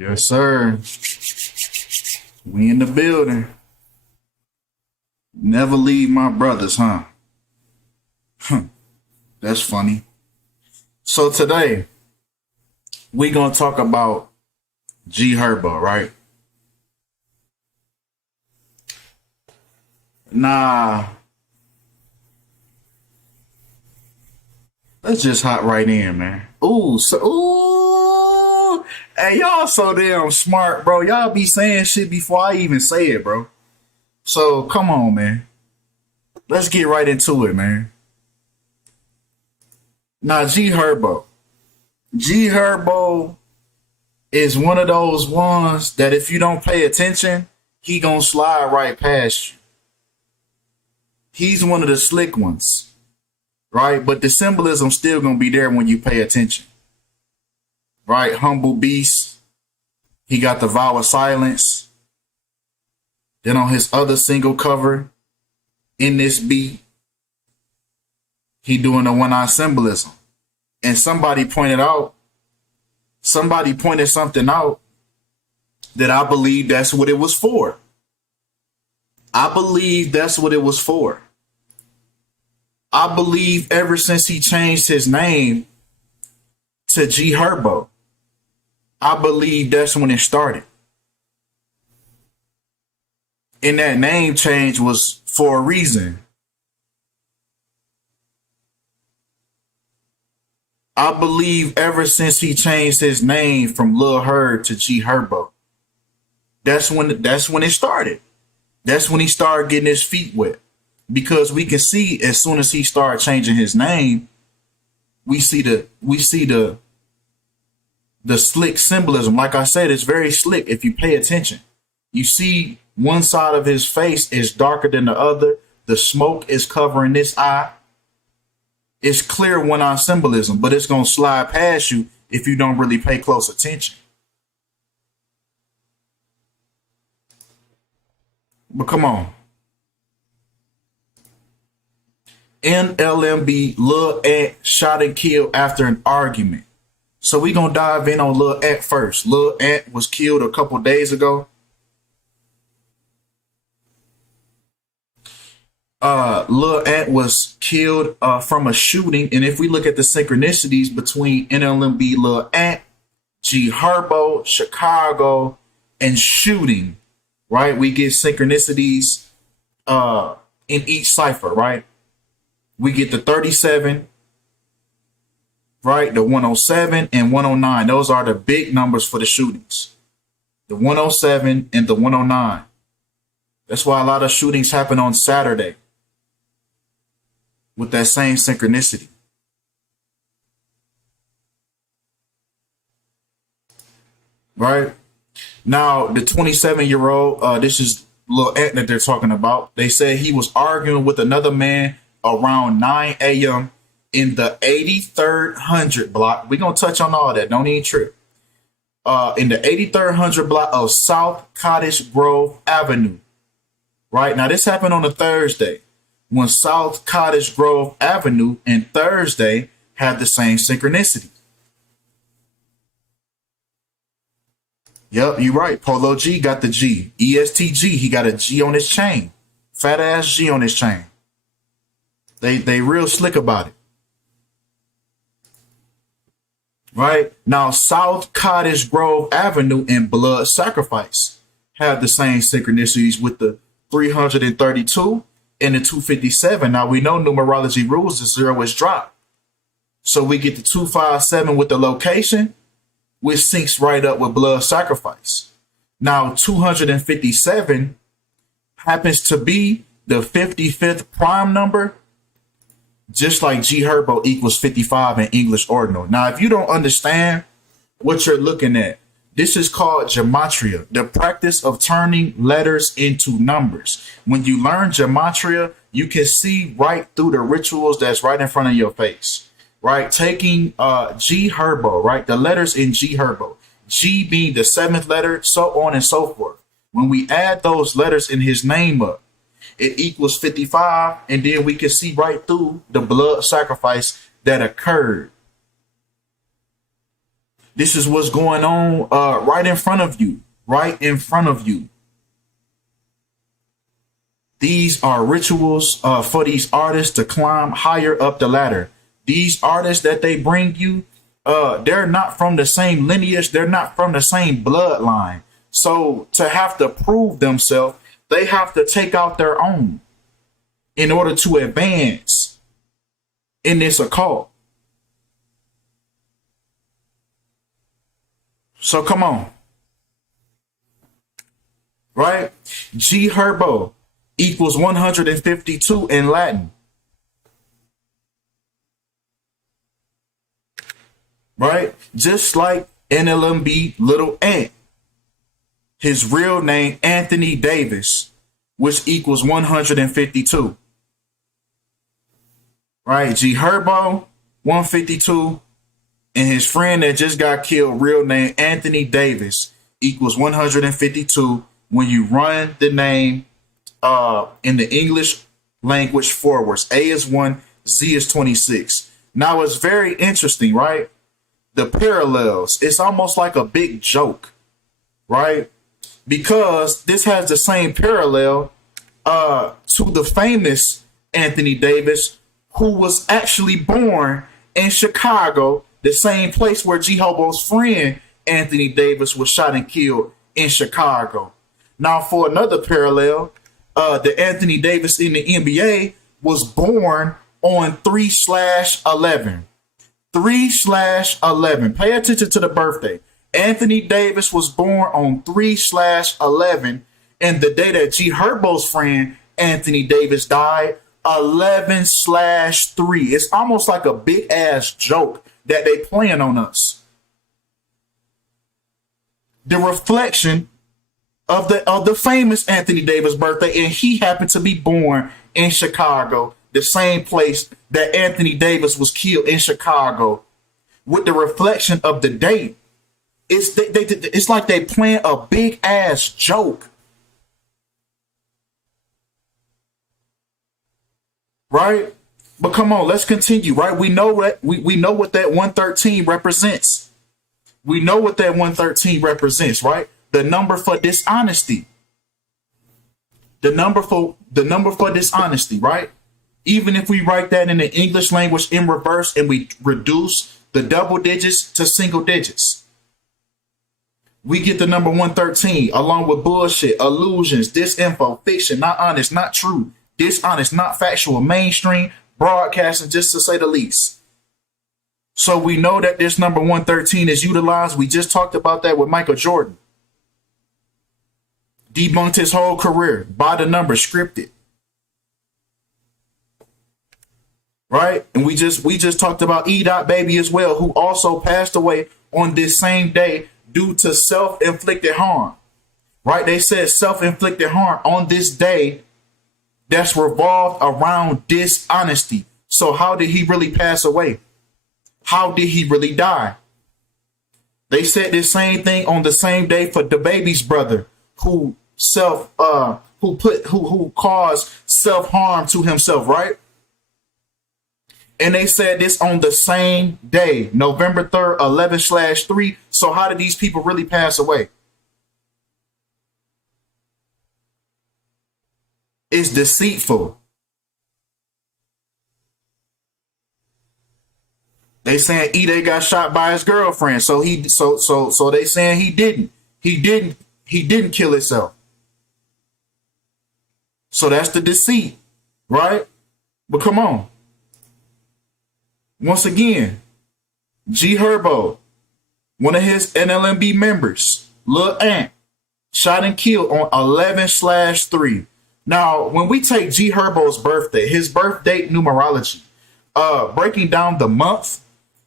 Yes, sir. We in the building. Never leave my brothers, huh? That's funny. So today, we gonna talk about Herbo, right? Nah, let's just hop right in, man. Ooh, hey, y'all so damn smart, bro. Y'all be saying shit before I even say it, bro. So come on, man. Let's get right into it, man. Now, Herbo. Herbo is one of those ones that if you don't pay attention, he gonna slide right past you. He's one of the slick ones, right? But the symbolism still gonna be there when you pay attention, right? Humble beast. He got the vow of silence. Then on his other single cover, in this beat, he doing the one-eye symbolism. And somebody pointed something out that I believe that's what it was for. I believe that's what it was for. I believe ever since he changed his name to Herbo, I believe that's when it started. And that name change was for a reason. I believe ever since he changed his name from Lil Herb to Herbo, that's when it started. That's when he started getting his feet wet. Because we can see as soon as he started changing his name, we see the slick symbolism. Like I said, it's very slick if you pay attention. You see one side of his face is darker than the other. The smoke is covering this eye. It's clear one-eye symbolism, but it's going to slide past you if you don't really pay close attention. But come on. NLMB Lil shot and killed after an argument. So we going to dive in on Lil first. Lil was killed a couple days ago. Lil was killed from a shooting. And if we look at the synchronicities between NLMB Lil Herbo, Chicago, and shooting, right? We get synchronicities in each cipher, right? We get the 37, right? The 107 and 109. Those are the big numbers for the shootings. The 107 and the 109. That's why a lot of shootings happen on Saturday with that same synchronicity. Right? Now, the 27-year-old, this is Lil that they're talking about. They said he was arguing with another man around 9 a.m. in the 83rd block. We're going to touch on all that. Don't even trip. In the 83rd block of South Cottage Grove Avenue. Right? Now, this happened on a Thursday when South Cottage Grove Avenue and Thursday had the same synchronicity. Yep, you're right. Polo G got the G. ESTG, he got a G on his chain. Fat ass G on his chain. They real slick about it. Right? Now, South Cottage Grove Avenue and Blood Sacrifice have the same synchronicities with the 332 and the 257. Now, we know numerology rules, the zero is dropped. So we get the 257 with the location, which syncs right up with Blood Sacrifice. Now, 257 happens to be the 55th prime number, just like Herbo equals 55 in English ordinal. Now, if you don't understand what you're looking at, this is called Gematria, the practice of turning letters into numbers. When you learn Gematria, you can see right through the rituals that's right in front of your face. Right, taking Herbo, right, the letters in Herbo, G being the 7th letter, so on and so forth. When we add those letters in his name up, it equals 55, and then we can see right through the blood sacrifice that occurred. This is what's going on right in front of you. Right in front of you. These are rituals for these artists to climb higher up the ladder. These artists that they bring you, they're not from the same lineage. They're not from the same bloodline. So to have to prove themselves, they have to take out their own in order to advance in this occult. So come on. Right? G Herbo equals 152 in Latin. Right? Just like NLMB Lil Ant. His real name, Anthony Davis, which equals 152. Right? G Herbo, 152. And his friend that just got killed, real name, Anthony Davis, equals 152 when you run the name in the English language forwards. A is 1, Z is 26. Now it's very interesting, right? The parallels. It's almost like a big joke, right? Because this has the same parallel to the famous Anthony Davis, who was actually born in Chicago, the same place where G Herbo's friend Anthony Davis was shot and killed in Chicago. Now, for another parallel, the Anthony Davis in the NBA was born on 3/11. 3/11. Pay attention to the birthday. Anthony Davis was born on 3/11, and the day that G Herbo's friend Anthony Davis died, 11/3. It's almost like a big ass joke that they playing on us. The reflection of the famous Anthony Davis birthday, and he happened to be born in Chicago, the same place that Anthony Davis was killed in Chicago. With the reflection of the date, it's like they playing a big ass joke, right? But come on, let's continue, right? We know what we know what that 113 represents. We know what that 113 represents, right? The number for dishonesty. The number for dishonesty, right? Even if we write that in the English language in reverse and we reduce the double digits to single digits, we get the number 113 along with bullshit, illusions, disinfo, fiction, not honest, not true, dishonest, not factual, mainstream, broadcasting, just to say the least. So we know that this number 113 is utilized. We just talked about that with Michael Jordan. Debunked his whole career by the number, scripted. Right? And we just talked about E.Baby as well, who also passed away on this same day due to self-inflicted harm. Right? They said self-inflicted harm on this day that's revolved around dishonesty. So how did he really pass away? How did he really die? They said this same thing on the same day for DaBaby's brother, who caused self-harm to himself, right? And they said this on the same day, November 3rd, 11/3. So how did these people really pass away? It's deceitful. They saying E-Day got shot by his girlfriend, so they saying he didn't kill himself. So that's the deceit, right? But come on. Once again, G Herbo, one of his NLMB members, Lil Ant, shot and killed on 11/3. Now, when we take G Herbo's birthday, his birth date numerology, breaking down the month,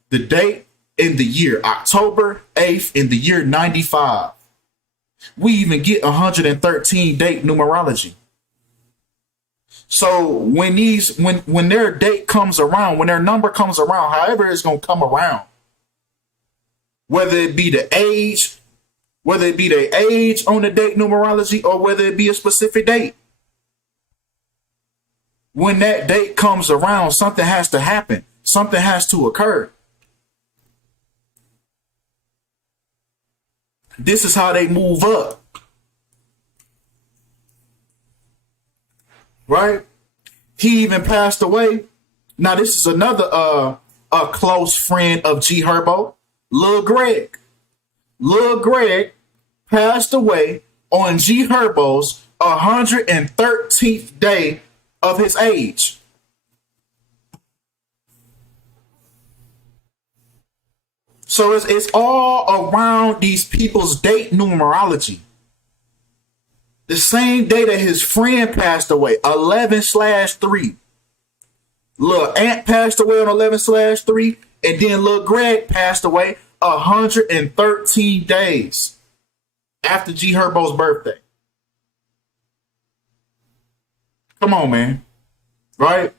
the date, and the year, October 8th in the year 95. We even get 113 date numerology. So when their date comes around, when their number comes around, however it's gonna come around, whether it be the age, whether it be their age on the date numerology, or whether it be a specific date, when that date comes around, something has to happen. Something has to occur. This is how they move up. Right? He even passed away. Now, this is another a close friend of G Herbo, Lil Greg. Lil Greg passed away on G Herbo's 113th day of his age. So it's all around these people's date numerology. The same day that his friend passed away, 11/3. Lil Ant passed away on 11/3, and then Lil Greg passed away 113 days after G Herbo's birthday. Come on, man. Right?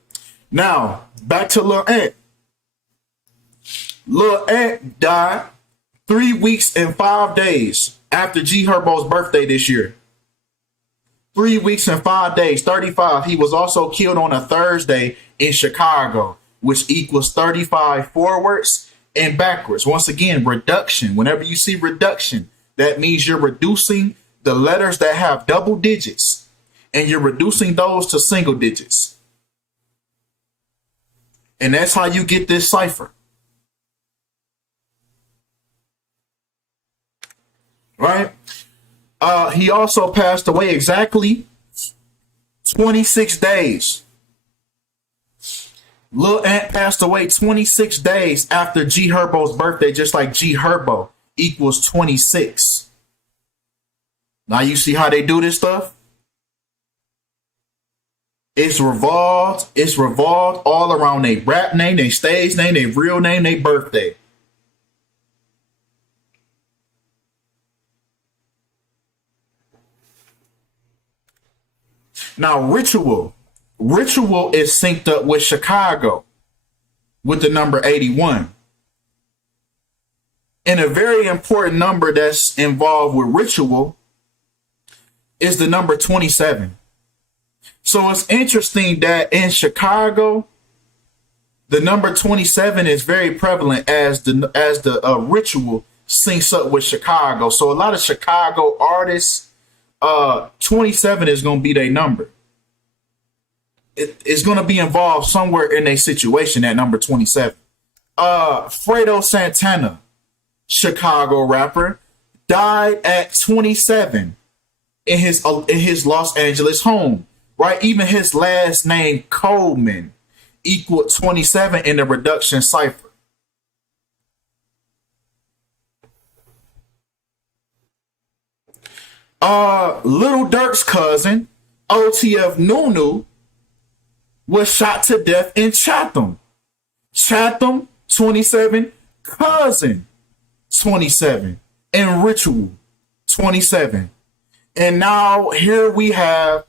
Now, back to Lil Ant. Lil Ant died 3 weeks and 5 days after G Herbo's birthday this year. 3 weeks and 5 days, 35. He was also killed on a Thursday in Chicago, which equals 35 forwards and backwards. Once again, reduction. Whenever you see reduction, that means you're reducing the letters that have double digits, and you're reducing those to single digits. And that's how you get this cipher. Right? He also passed away exactly 26 days. Lil Ant passed away 26 days after G Herbo's birthday, just like G Herbo equals 26. Now you see how they do this stuff? It's revolved all around their rap name, their stage name, their real name, their birthday. Now, Ritual is synced up with Chicago with the number 81. And a very important number that's involved with Ritual is the number 27. So it's interesting that in Chicago, the number 27 is very prevalent as the Ritual syncs up with Chicago. So a lot of Chicago artists, 27 is going to be their number. It's going to be involved somewhere in a situation at number 27. Fredo Santana, Chicago rapper, died at 27 in his Los Angeles home. Right? Even his last name, Coleman, equaled 27 in the reduction cipher. Little Durk's cousin, OTF Nunu, was shot to death in Chatham. Chatham, 27, cousin, 27, and Ritual, 27. And now here we have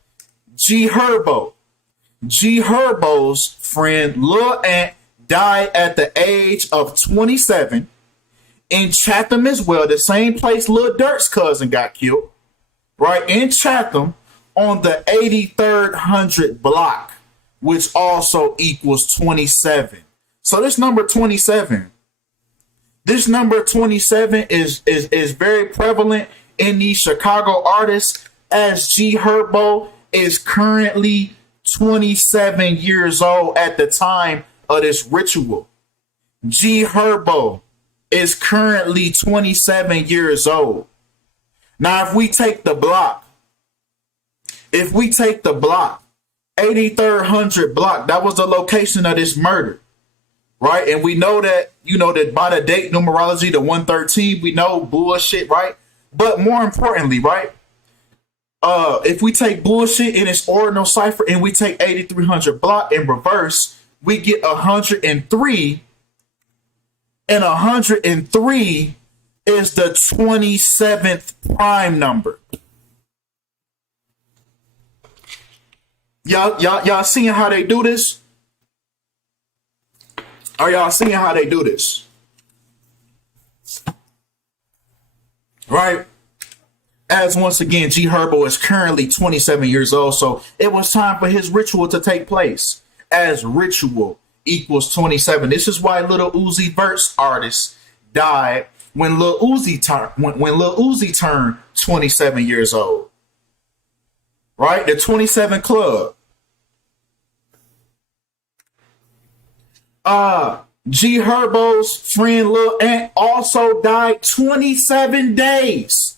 G Herbo. G Herbo's friend Lil Ant died at the age of 27 in Chatham as well, the same place Lil Durk's cousin got killed. Right in Chatham on the 83rd block, which also equals 27. So this number 27, is very prevalent in these Chicago artists, as G Herbo is currently 27 years old at the time of this Ritual. G Herbo is currently 27 years old. Now, if we take the block, 83rd block, that was the location of this murder, right? And we know that, that by the date numerology, the 113, we know bullshit, right? But more importantly, right? If we take bullshit in its ordinal cipher and we take 8300 block in reverse, we get 103, and 103 is the 27th prime number. Y'all seeing how they do this? Are y'all seeing how they do this? Right? As once again, G Herbo is currently 27 years old, so it was time for his Ritual to take place, as Ritual equals 27. This is why Little Uzi Vert's artist died when Lil Uzi turned 27 years old. Right? The 27 Club. G Herbo's friend Lil Ant also died 27 days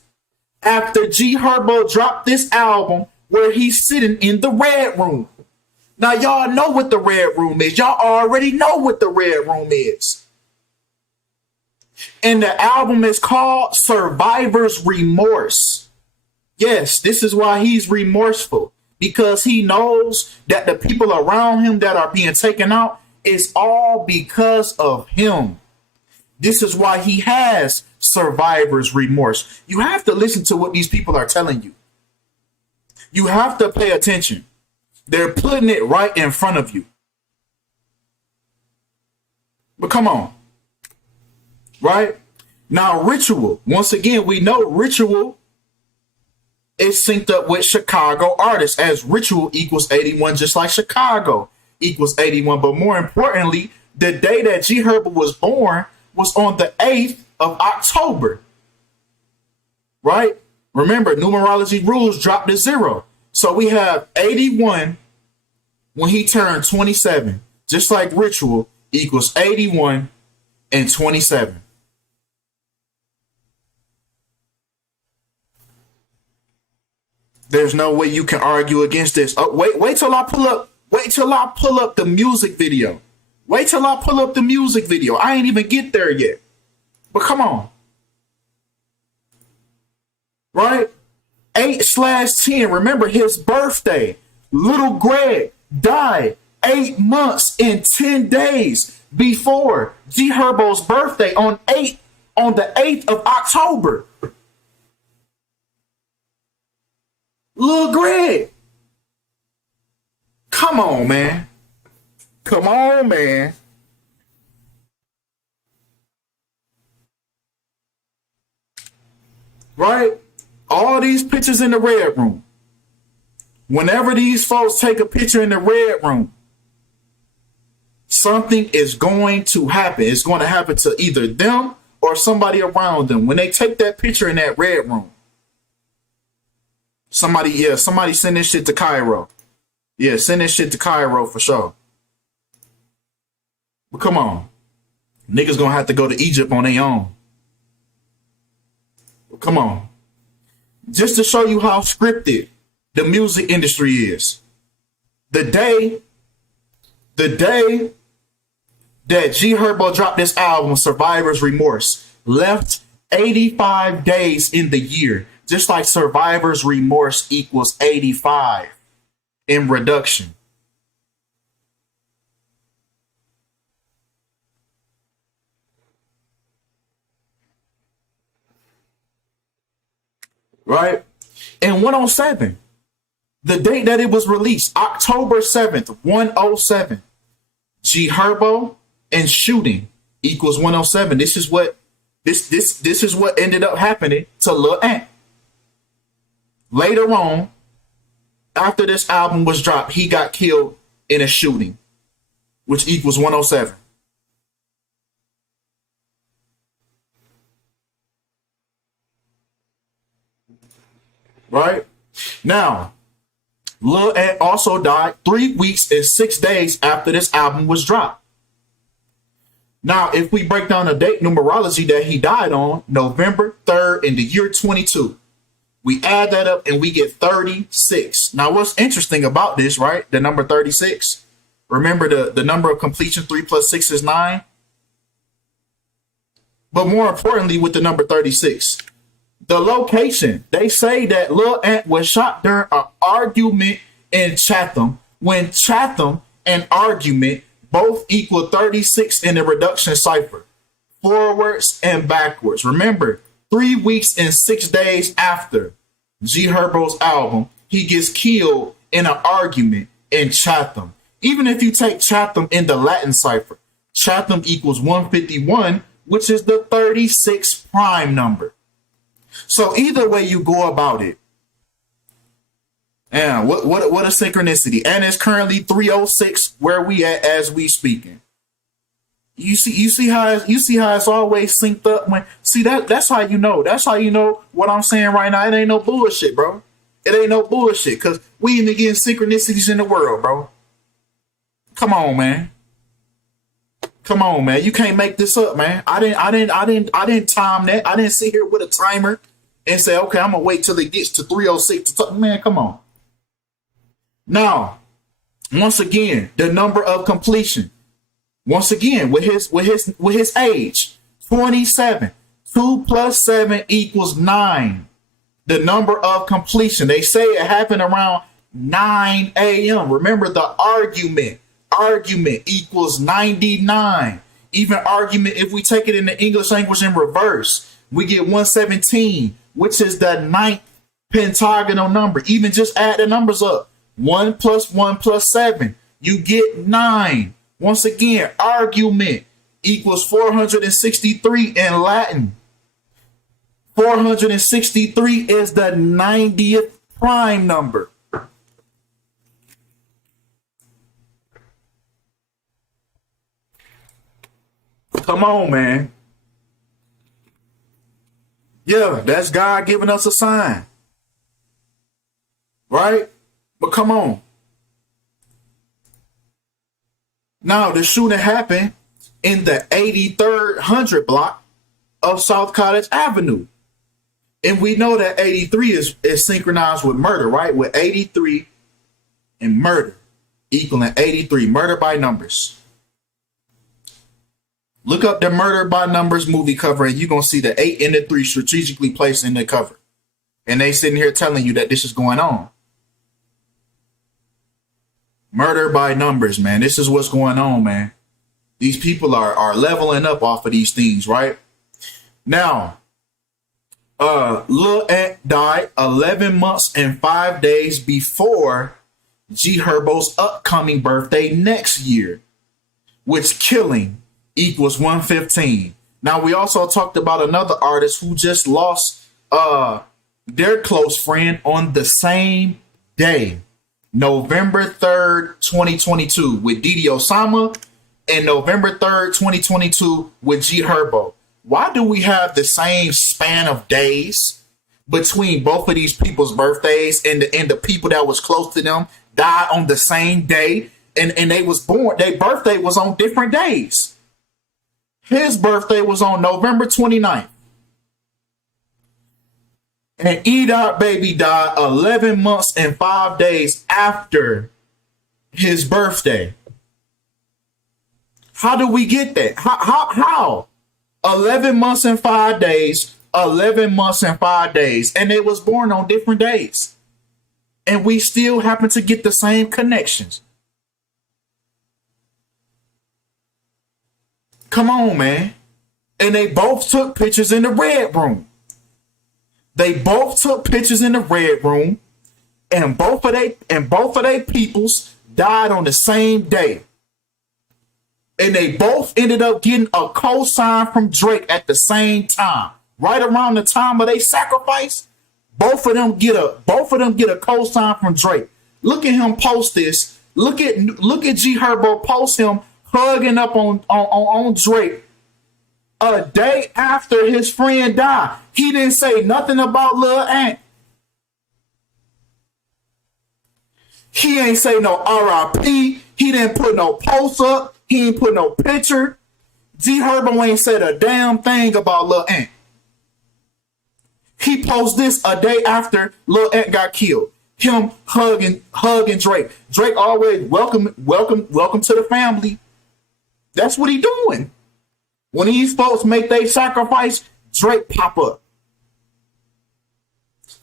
after G Herbo dropped this album where he's sitting in the Red Room. Now y'all know what the Red Room is. Y'all already know what the Red Room is. And the album is called Survivor's Remorse. Yes, this is why he's remorseful. Because he knows that the people around him that are being taken out, it's all because of him. This is why he has survivor's remorse. You have to listen to what these people are telling you. You have to pay attention. They're putting it right in front of you. But come on. Right? Now, Ritual. Once again, we know Ritual is synced up with Chicago artists, as Ritual equals 81, just like Chicago equals 81. But more importantly, the day that G Herbo was born was on the 8th of October. Right? Remember, numerology rules dropped to 0. So we have 81 when he turned 27, just like Ritual equals 81 and 27. There's no way you can argue against this. Oh, wait till I pull up the music video. Wait till I pull up the music video. I ain't even get there yet. But come on. Right? 8/10. Remember his birthday. Little Greg died 8 months and 10 days before G Herbo's birthday on the 8th of October. Lil Greg. Come on, man. Come on, man. Right? All these pictures in the Red Room. Whenever these folks take a picture in the Red Room, something is going to happen. It's going to happen to either them or somebody around them. When they take that picture in that Red Room, somebody send this shit to Cairo. Yeah, send this shit to Cairo for sure. But come on. Niggas gonna have to go to Egypt on their own. But come on. Just to show you how scripted the music industry is. The day that G Herbo dropped this album, Survivor's Remorse, left 85 days in the year. Just like Survivor's Remorse equals 85 in reduction. Right? And 107, the date that it was released, October 7th, 107. G Herbo and shooting equals 107. This is what ended up happening to Lil Ant. Later on, after this album was dropped, he got killed in a shooting, which equals 107. Right? Now, Lil Ant also died 3 weeks and 6 days after this album was dropped. Now, if we break down the date numerology that he died on, November 3rd in the year 22, we add that up and we get 36. Now, what's interesting about this, right? The number 36. Remember the number of completion, 3 plus 6 is 9. But more importantly, with the number 36, the location. They say that Lil Ant was shot during an argument in Chatham, when Chatham and argument both equal 36 in the reduction cipher, forwards and backwards. Remember, 3 weeks and 6 days after G Herbo's album, he gets killed in an argument in Chatham. Even if you take Chatham in the Latin cipher, Chatham equals 151, which is the 36 prime number. So either way you go about it, and what a synchronicity. And it's currently 3:06 where we at as we speaking. You see how it's always synced up when see that's how you know. That's how you know what I'm saying right now. It ain't no bullshit, bro. It ain't no bullshit. Cause we even getting synchronicities in the world, bro. Come on, man. Come on, man. You can't make this up, man. I didn't time that. I didn't sit here with a timer and say, okay, I'm gonna wait till it gets to 306 to talk. Man, come on. Now, once again, the number of completion. Once again, with his age, 27. 2 plus 7 equals 9. The number of completion. They say it happened around 9 a.m. Remember the argument. Argument equals 99. Even argument, if we take it in the English language in reverse, we get 117, which is the ninth pentagonal number. Even just add the numbers up. 1 plus 1 plus 7. You get 9. Once again, argument equals 463 in Latin. 463 is the 90th prime number. Come on, man. Yeah, that's God giving us a sign. Right? But come on. Now, the shooting happened in the 8300 block of South College Avenue. And we know that 83 is synchronized with murder, right? With 83 and murder equaling 83. Murder by numbers. Look up the Murder by Numbers movie cover and you're going to see the 8 and the 3 strategically placed in the cover. And they sitting here telling you that this is going on. Murder by numbers, man. This is what's going on, man. These people are leveling up off of these things, right? Now, Lil Ant died 11 months and 5 days before G Herbo's upcoming birthday next year, which killing equals 115. Now, we also talked about another artist who just lost their close friend on the same day. November 3rd, 2022 with Didi Osama and November 3rd, 2022 with G Herbo. Why do we have the same span of days between both of these people's birthdays and the people that was close to them died on the same day and they was born, their birthday was on different days. His birthday was on November 29th. And E-Dot Baby died 11 months and 5 days after his birthday. How do we get that? How? 11 months and 5 days, 11 months and 5 days. And they was born on different days. And we still happen to get the same connections. Come on, man. And they both took pictures in the red room. They both took pictures in the red room, and both of they peoples died on the same day. And they both ended up getting a cosign from Drake at the same time. Right around the time of their sacrifice, both of them get a cosign from Drake. Look at him post this. Look at G Herbo post him hugging up on Drake a day after his friend died. He didn't say nothing about Lil Ant. He ain't say no RIP. He didn't put no post up. He ain't put no picture. G Herbo ain't said a damn thing about Lil Ant. He posted this a day after Lil Ant got killed. Him hugging Drake. Drake always welcome to the family. That's what he doing. When these folks make their sacrifice, Drake pop up.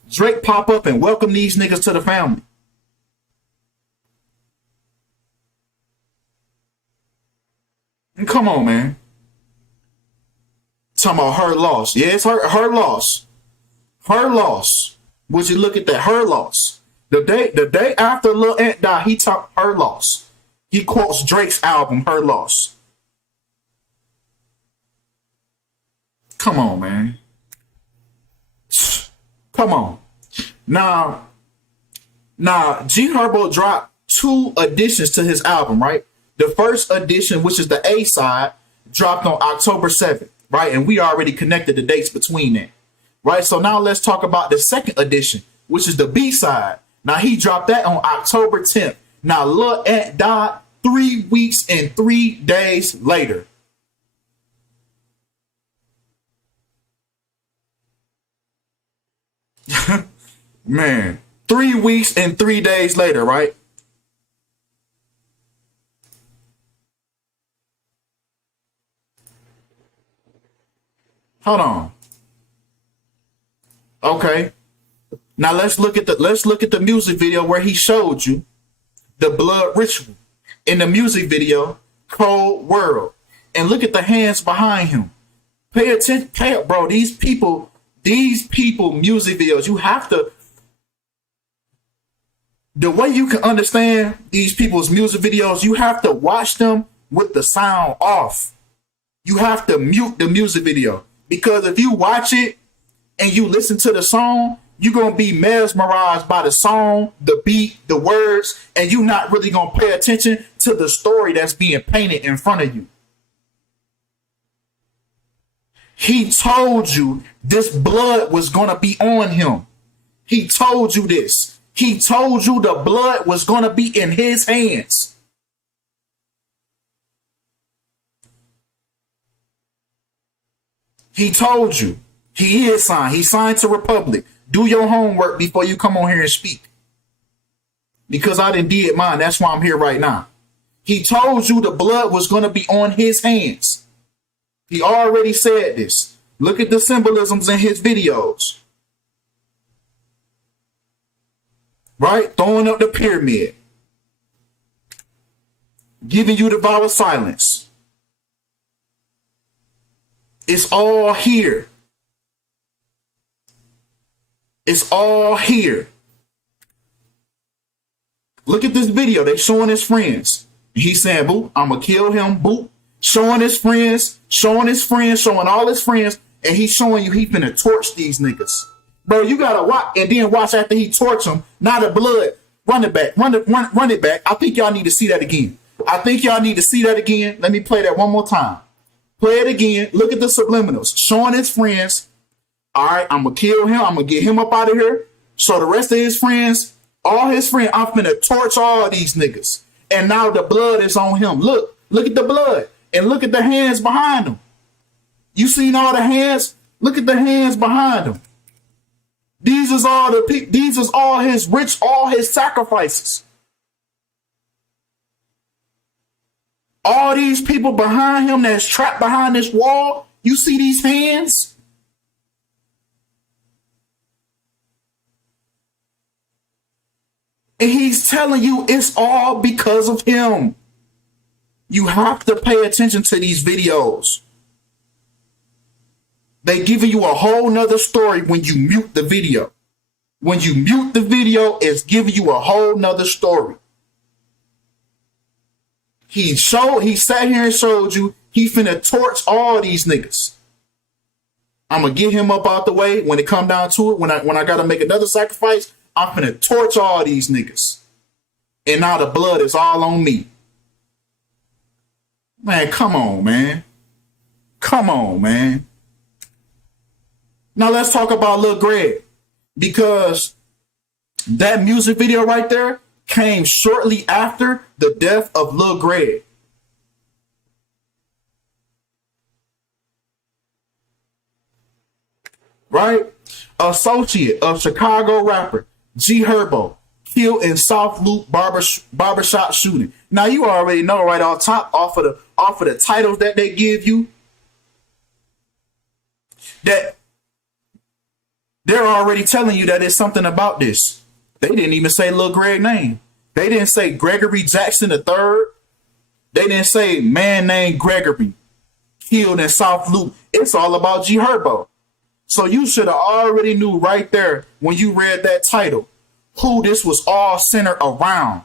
Drake pop up and welcome these niggas to the family. And come on, man. Talking about her loss. Yeah, it's her loss. Her loss. Would you look at that? Her loss. The day after Lil Ant died, he talked her loss. He quotes Drake's album, Her Loss. Come on, man. Come on. Now, G Herbo dropped 2 additions to his album, right? The first edition, which is the A side, dropped on October 7th, right? And we already connected the dates between that, right? So now let's talk about the second edition, which is the B-side. Now he dropped that on October 10th. Now Lil Ant died 3 weeks and 3 days later. Man, 3 weeks and 3 days later, right? Hold on. Okay. Now let's look at the music video where he showed you the blood ritual in the music video, Cold World. And look at the hands behind him. Pay attention, bro. These people music videos, you have to, the way you can understand these people's music videos, you have to watch them with the sound off. You have to mute the music video, because if you watch it and you listen to the song, you're going to be mesmerized by the song, the beat, the words, and you're not really going to pay attention to the story that's being painted in front of you. He told you this blood was going to be on him. He told you this. He told you the blood was going to be in his hands. He told you. He is signed. He signed to Republic. Do your homework before you come on here and speak. Because I didn't did mine. That's why I'm here right now. He told you the blood was going to be on his hands. He already said this. Look at the symbolisms in his videos. Right? Throwing up the pyramid. Giving you the vow of silence. It's all here. It's all here. Look at this video. They showing his friends. He's saying, boo, I'm going to kill him, boo. Showing his friends, showing all his friends. And he's showing you he finna torch these niggas. Bro, you got to watch, and then watch after he torch them. Now the blood. Run it back. Run it back. I think y'all need to see that again. Let me play that one more time. Play it again. Look at the subliminals. Showing his friends. All right, I'm going to kill him. I'm going to get him up out of here. So the rest of his friends, all his friends, I'm finna torch all these niggas. And now the blood is on him. Look at the blood. And look at the hands behind him. You seen all the hands? Look at the hands behind him. These is all his sacrifices. All these people behind him that's trapped behind this wall. You see these hands? And he's telling you it's all because of him. You have to pay attention to these videos. They giving you a whole nother story when you mute the video. When you mute the video, it's giving you a whole nother story. He sat here and showed you he finna torch all these niggas. I'm gonna get him up out the way when it come down to it. When I gotta make another sacrifice, I'm finna torch all these niggas. And now the blood is all on me. Man, come on, man. Come on, man. Now let's talk about Lil Greg. Because that music video right there came shortly after the death of Lil Greg. Right? Associate of Chicago rapper G Herbo killed in South Loop barbershop shooting. Now you already know right off top, off of the titles that they give you, that they're already telling you that there's something about this. They didn't even say Lil Greg's name. They didn't say Gregory Jackson III. They didn't say man named Gregory killed in South Loop. It's all about G Herbo. So you should have already knew right there when you read that title who this was all centered around.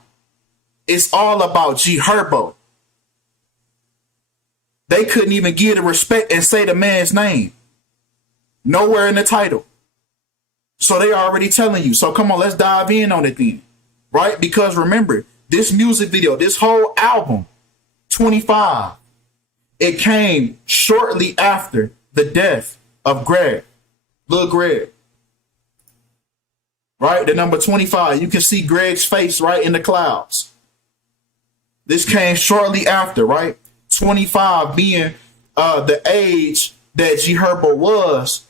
It's all about G Herbo. They couldn't even give the respect and say the man's name. Nowhere in the title. So they already telling you. So come on, let's dive in on it then. Right? Because remember, this music video, this whole album, 25, It came shortly after the death of Greg, Lil Greg. Right? The number 25. You can see Greg's face right in the clouds. This came shortly after, right? 25 being the age that G Herbo was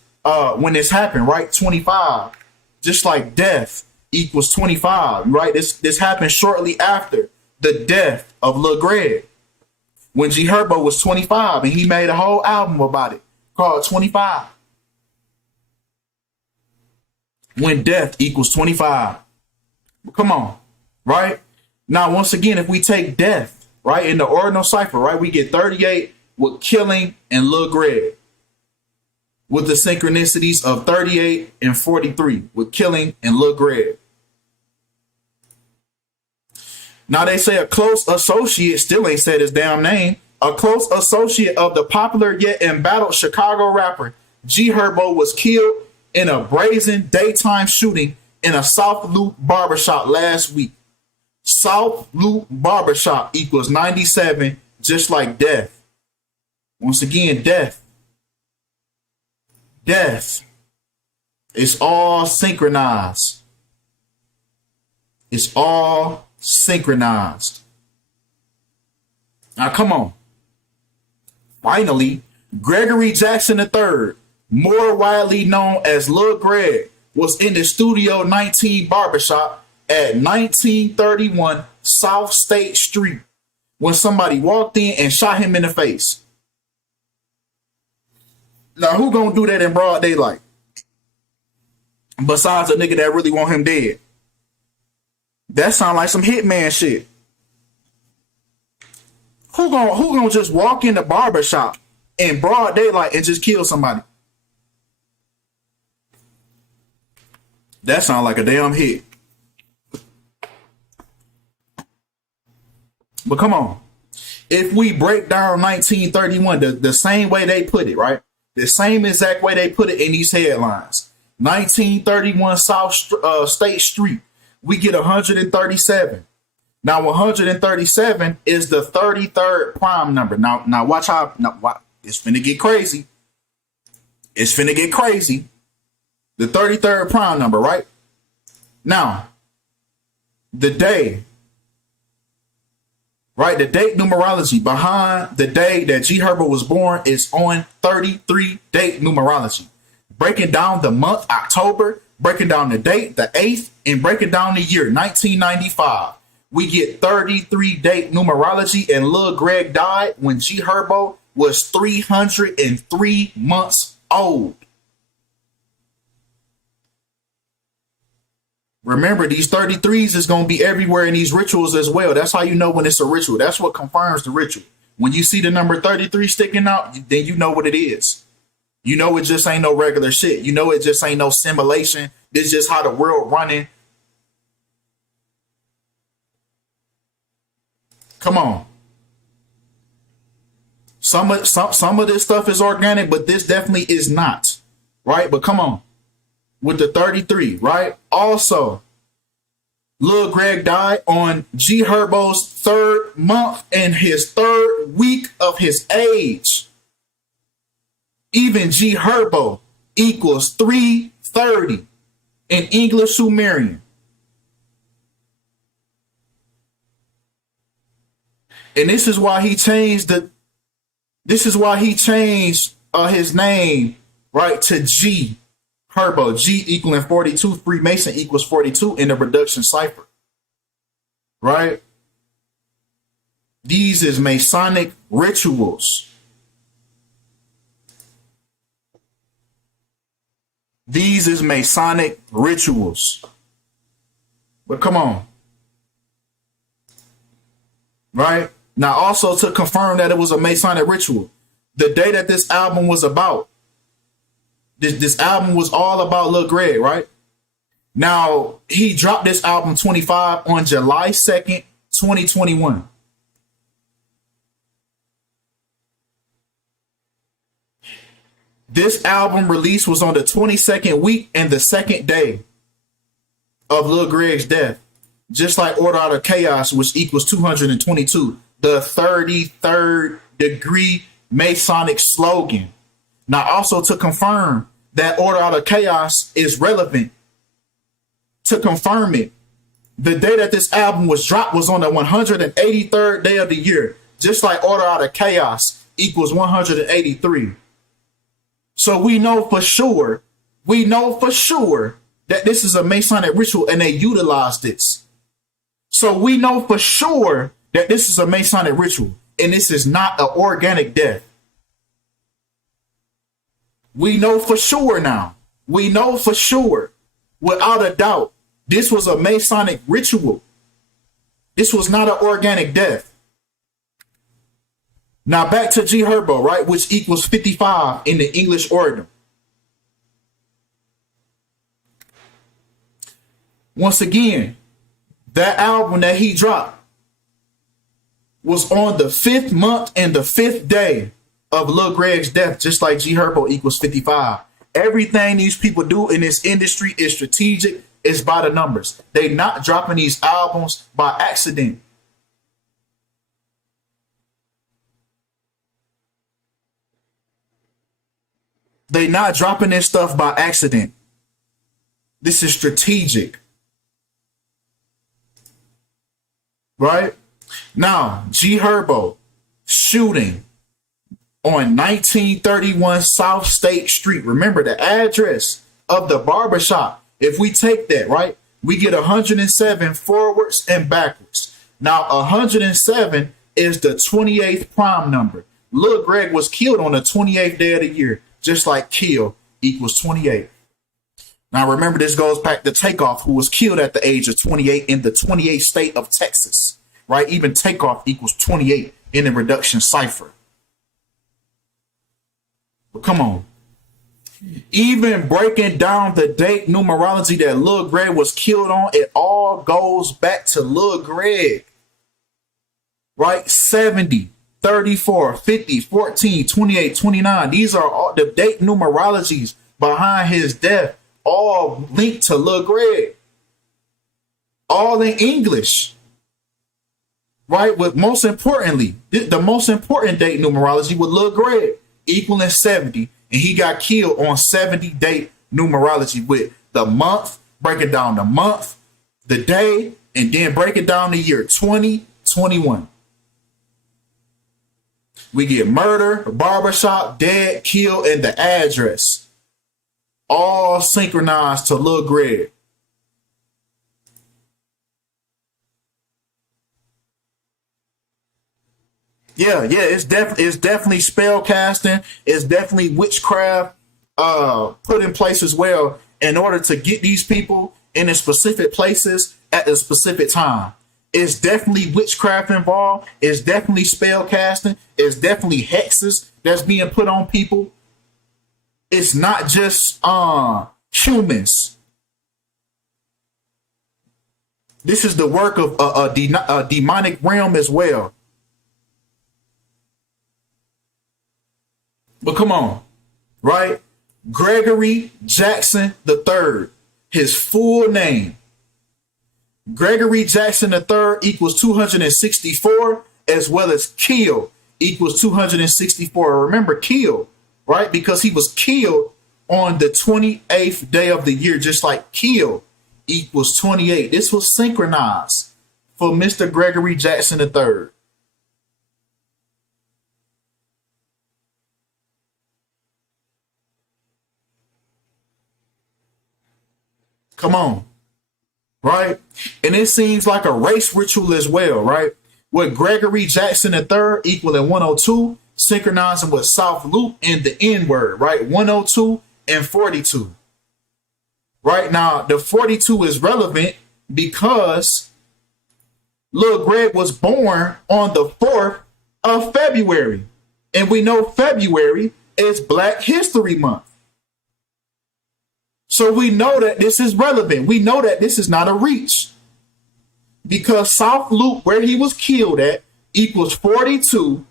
when this happened, right? 25. Just like death equals 25, right? This happened shortly after the death of Lil Greg. When G Herbo was 25 and he made a whole album about it called 25. When death equals 25. Come on, right? Now, once again, if we take death, right, in the ordinal cipher, right, we get 38 with killing and Lil Greg. With the synchronicities of 38 and 43 with killing and Lil Greg. Now they say a close associate, still ain't said his damn name, a close associate of the popular yet embattled Chicago rapper G Herbo was killed in a brazen daytime shooting in a South Loop barbershop last week. South Loop barbershop equals 97, just like death. Once again, death. Death. It's all synchronized. It's all synchronized. Now, come on. Finally, Gregory Jackson III, more widely known as Lil Greg, was in the Studio 19 barbershop at 1931 South State Street when somebody walked in and shot him in the face. Now, who gonna do that in broad daylight? Besides a nigga that really want him dead. That sound like some hitman shit. Who gonna just walk in the barbershop in broad daylight and just kill somebody? That sound like a damn hit. But come on. If we break down 1931 the same way they put it, right? The same exact way they put it in these headlines. 1931 South State Street. We get 137. Now 137 is the 33rd prime number. Now watch how it's finna get crazy. It's finna get crazy. The 33rd prime number, right? Now, the day, right? The date numerology behind the day that G Herbo was born is on 33 date numerology. Breaking down the month, October, breaking down the date, the 8th, and breaking down the year, 1995. We get 33 date numerology, and Lil Greg died when G Herbo was 303 months old. Remember, these 33s is going to be everywhere in these rituals as well. That's how you know when it's a ritual. That's what confirms the ritual. When you see the number 33 sticking out, then you know what it is. You know it just ain't no regular shit. You know it just ain't no simulation. This is just how the world running. Come on. Some of this stuff is organic, but this definitely is not. Right? But come on. With the 33, right? Also, Lil Greg died on G Herbo's 3rd month and his 3rd week of his age. Even G Herbo equals 330 in English Sumerian. And this is why he changed his name, right, to G Herbo. G equaling 42, Freemason equals 42 in the reduction cipher. Right? These is Masonic rituals. These is Masonic rituals. But come on. Right? Now, also to confirm that it was a Masonic ritual, the day that this album was about, this album was all about Lil Greg, right? Now, he dropped this album 25 on July 2nd, 2021. This album release was on the 22nd week and the 2nd day of Lil Greg's death. Just like Order Out of Chaos, which equals 222. The 33rd degree Masonic slogan. Now, also to confirm that order out of chaos is relevant, to confirm it, the day that this album was dropped was on the 183rd day of the year, just like order out of chaos equals 183. So we know for sure that this is a Masonic ritual and they utilize this. So we know for sure that this is a Masonic ritual and this is not an organic death. We know for sure now. We know for sure, without a doubt, this was a Masonic ritual. This was not an organic death. Now back to G Herbo, right, which equals 55 in the English ordinal. Once again, that album that he dropped was on the 5th month and the 5th day of Lil Greg's death, just like G Herbo equals 55. Everything these people do in this industry is strategic. It's by the numbers. They not dropping these albums by accident. They not dropping this stuff by accident. This is strategic. Right? Now, G Herbo shooting on 1931 South State Street. Remember the address of the barbershop. If we take that, right, we get 107 forwards and backwards. Now, 107 is the 28th prime number. Lil Greg was killed on the 28th day of the year, just like kill equals 28. Now, remember, this goes back to Takeoff, who was killed at the age of 28 in the 28th state of Texas, right? Even Takeoff equals 28 in the reduction cipher. But come on. Even breaking down the date numerology that Lil Greg was killed on, it all goes back to Lil Greg. Right? 70, 34, 50, 14, 28, 29. These are all the date numerologies behind his death, all linked to Lil Greg. All in English. Right? With most importantly, the most important date numerology with Lil Greg equaling 70. And he got killed on 70 date numerology with the month, breaking down the month, the day, and then breaking down the year 2021. We get murder, barbershop, dead, kill, and the address. All synchronized to Lil Greg. Yeah, it's definitely spell casting. It's definitely witchcraft put in place as well in order to get these people in the specific places at a specific time. It's definitely witchcraft involved. It's definitely spell casting. It's definitely hexes that's being put on people. It's not just humans. This is the work of a demonic realm as well. But come on, right? Gregory Jackson III, his full name. Gregory Jackson III equals 264, as well as kill equals 264. Remember kill, right? Because he was killed on the 28th day of the year, just like kill equals 28. This was synchronized for Mr. Gregory Jackson III. Come on, right? And it seems like a race ritual as well, right? With Gregory Jackson III equaling 102, synchronizing with South Loop and the N word, right? 102 and 42. Right now, the 42 is relevant because Lil Greg was born on the 4th of February. And we know February is Black History Month. So we know that this is relevant. We know that this is not a reach. Because South Loop, where he was killed at, equals 42.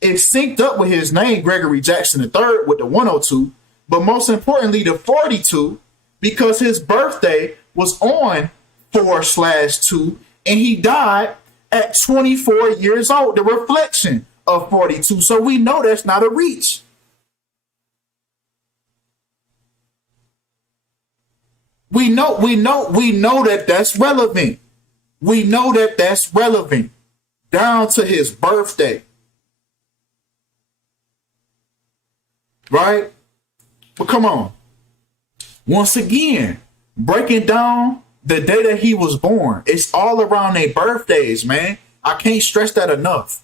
It's synced up with his name, Gregory Jackson III, with the 102. But most importantly, the 42, because his birthday was on 4/2, and he died at 24 years old. The reflection of 42. So we know that's not a reach. We know that that's relevant. We know that that's relevant down to his birthday. Right? But come on. Once again, breaking down the day that he was born. It's all around their birthdays, man. I can't stress that enough.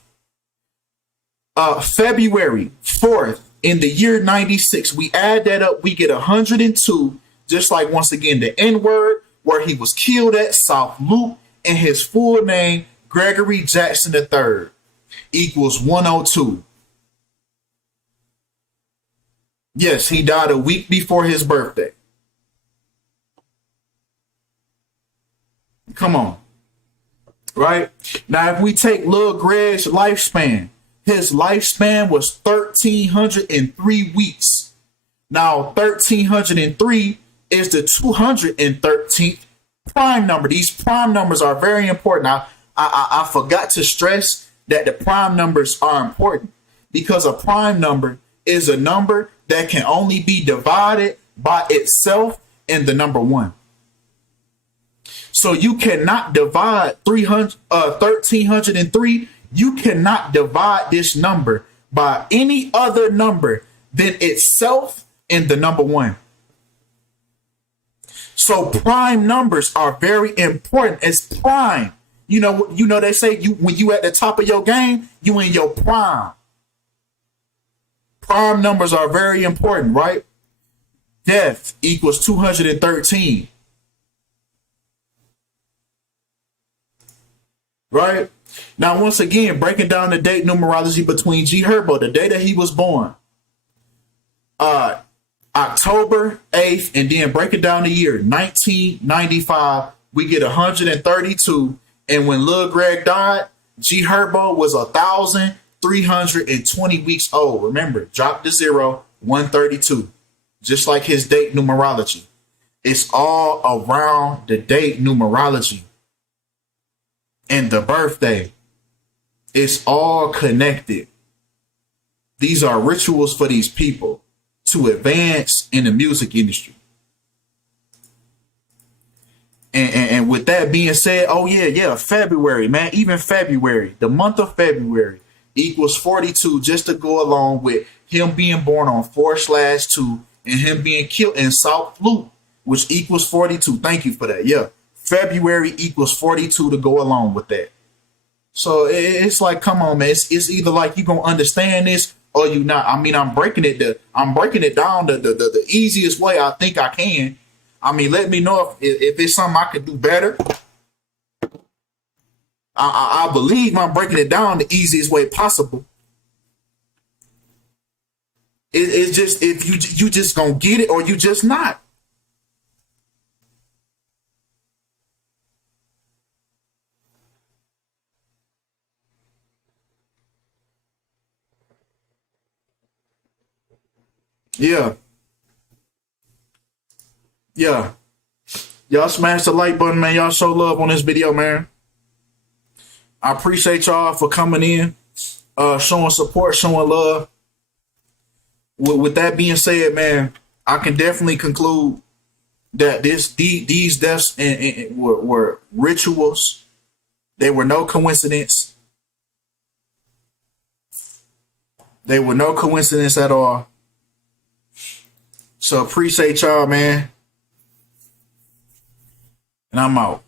February 4th in the year 96. We add that up, we get 102. Just like, once again, the N-word, where he was killed at South Loop, and his full name, Gregory Jackson III, equals 102. Yes, he died a week before his birthday. Come on. Right? Now, if we take Lil Greg's lifespan, his lifespan was 1,303 weeks. Now, 1,303 is the 213th prime number. These prime numbers are very important. Now, I forgot to stress that the prime numbers are important, because a prime number is a number that can only be divided by itself and the number 1. So you cannot divide 1,303. You cannot divide this number by any other number than itself and the number 1. So prime numbers are very important. It's prime. You know they say when you at the top of your game, you in your prime. Prime numbers are very important, right? Death equals 213. Right? Now, once again, breaking down the date numerology between G Herbo, the day that he was born, October 8th, and then breaking down the year 1995, we get 132. And when Lil Greg died, G Herbo was 1,320 weeks old. Remember, drop the 0, 132. Just like his date numerology. It's all around the date numerology and the birthday. It's all connected. These are rituals for these people to advance in the music industry. And with that being said, February, man, even February, the month of February equals 42, just to go along with him being born on 4/2 and him being killed in South Loop, which equals 42. Thank you for that. Yeah. February equals 42 to go along with that. So it's like, come on, man. It's either like you gonna understand this or you not. I mean, I'm breaking it down the easiest way I think I can. I mean, let me know if it's something I could do better. I believe I'm breaking it down the easiest way possible. It's just, if you just gonna get it or you just not. Yeah. Yeah. Y'all smash the like button, man. Y'all show love on this video, man. I appreciate y'all for coming in, showing support, showing love. With that being said, man, I can definitely conclude that these deaths were rituals. They were no coincidence. They were no coincidence at all. So appreciate y'all, man. And I'm out.